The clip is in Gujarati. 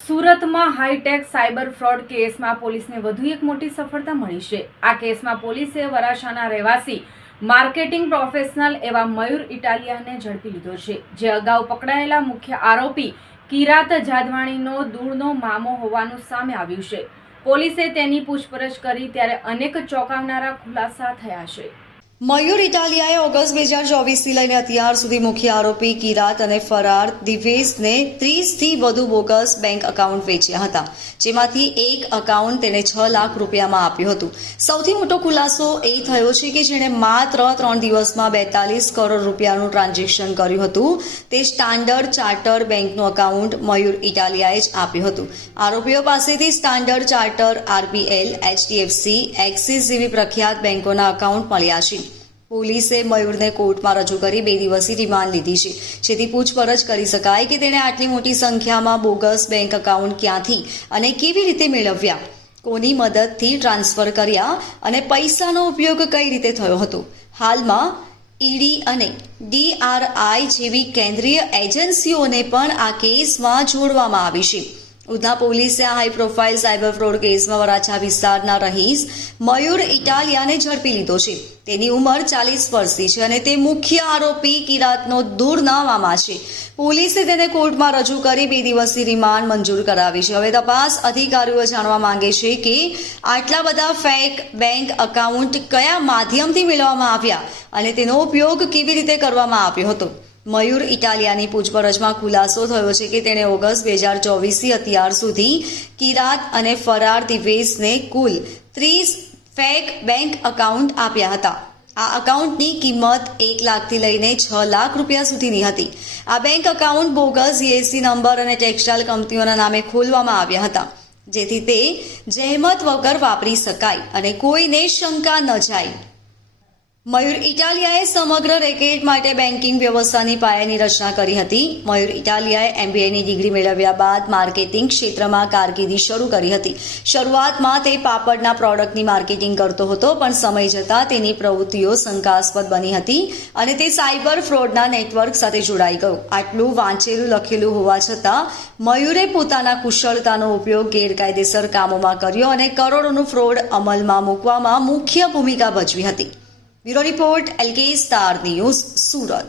સુરતમાં હાઈટેક સાયબર ફ્રોડ કેસમાં પોલીસને વધુ એક મોટી સફળતા મળી છે। આ કેસમાં પોલીસે વરાછાના રહેવાસી માર્કેટિંગ પ્રોફેશનલ એવા મયુર ઇટાલિયાને ઝડપી લીધો છે, જે અગાઉ પકડાયેલા મુખ્ય આરોપી કિરાત જાદવાણીનો દૂરનો મામો હોવાનું સામે આવ્યું છે। પોલીસે તેની પૂછપરછ કરી ત્યારે અનેક ચોંકાવનારા ખુલાસા થયા છે। મયુર ઇટાલિયાએ ઓગસ્ટ 2024થી લઈને અત્યાર સુધી મુખ્ય આરોપી કિરાત અને ફરાર દિવેશને 30થી વધુ બોગસ બેંક એકાઉન્ટ વેચ્યા હતા, જેમાંથી એક એકાઉન્ટ તેને 6 લાખ રૂપિયામાં આપ્યું હતું। સૌથી મોટો ખુલાસો એ થયો છે કે જેણે માત્ર 3 દિવસમાં 42 કરોડ રૂપિયાનું ટ્રાન્ઝેક્શન કર્યું હતું તે સ્ટાન્ડર્ડ ચાર્ટર બેંકનું એકાઉન્ટ મયુર ઇટાલિયાએ જ આપ્યું હતું। આરોપીઓ પાસેથી standard charter, RBL, HDFC, axis જેવી પ્રખ્યાત બેંકોના એકાઉન્ટ મળ્યા છે। પોલીસે મયુરને કોર્ટમાં રજૂ કરી 2 દિવસની રિમાન્ડ લીધી છે, જેથી પૂછપરછ કરી શકાય કે તેણે આટલી મોટી સંખ્યામાં બોગસ બેંક એકાઉન્ટ ક્યાંથી અને કેવી રીતે મેળવ્યા, કોની મદદથી ટ્રાન્સફર કર્યા અને પૈસાનો ઉપયોગ કઈ રીતે થયો હતો। હાલમાં ઈડી અને ડીઆરઆઈ જેવી કેન્દ્રીય એજન્સીઓને પણ આ કેસમાં જોડવામાં આવી છે। ઉધના પોલીસે આ હાઈ પ્રોફાઇલ સાયબર ફ્રોડ કેસમાં વરાછા વિસ્તારના રહીશ મયુર ઇટાલિયાને ઝડપી લીધો છે। તેની ઉંમર 40 વર્ષની છે અને તે મુખ્ય આરોપી કિરાતનો દૂરના મામા છે। પોલીસે તેને કોર્ટમાં રજૂ કરી 2 દિવસની રિમાન્ડ મંજૂર કરાવી છે। હવે તપાસ અધિકારીઓ જાણવા માંગે છે કે આટલા બધા ફેક બેંક એકાઉન્ટ કયા માધ્યમથી મેળવવામાં આવ્યા અને તેનો ઉપયોગ કેવી રીતે કરવામાં આવ્યો હતો। મયુર ઇટાલિયાની પૂછપરછમાં ખુલાસો થયો છે કે તેણે ઓગસ્ટ 2024થી અત્યાર સુધી કિરાત અને ફરાર દિવેશને કુલ 30 ફેક બેંક એકાઉન્ટ આપ્યા હતા। આ એકાઉન્ટની કિંમત 1 લાખથી લઈને 6 લાખ રૂપિયા સુધીની હતી। આ bank account bogus GST number અને ટેક્સટાઇલ કંપનીઓના નામે ખોલવામાં આવ્યા હતા, જેથી તે જહેમત વગર વાપરી શકાય અને કોઈને શંકા ન જાય। મયુર ઇટાલિયાએ સમગ્ર રેકેટ માટે બેન્કિંગ વ્યવસ્થાની પાયાની રચના કરી હતી। મયુર ઇટાલિયાએ એમબીએની ડિગ્રી મેળવ્યા બાદ માર્કેટિંગ ક્ષેત્રમાં કારકિર્દી શરૂ કરી હતી। શરૂઆતમાં તે પાપડના પ્રોડક્ટની માર્કેટિંગ કરતો હતો, પણ સમય જતાં તેની પ્રવૃત્તિઓ શંકાસ્પદ બની હતી અને તે સાયબર ફ્રોડના નેટવર્ક સાથે જોડાઈ ગયો। આટલું વાંચેલું લખેલું હોવા છતાં મયુરે પોતાના કુશળતાનો ઉપયોગ ગેરકાયદેસર કામોમાં કર્યો અને કરોડોનું ફ્રોડ અમલમાં મૂકવામાં મુખ્ય ભૂમિકા ભજવી હતી। Bureau report, LK star news, Surat.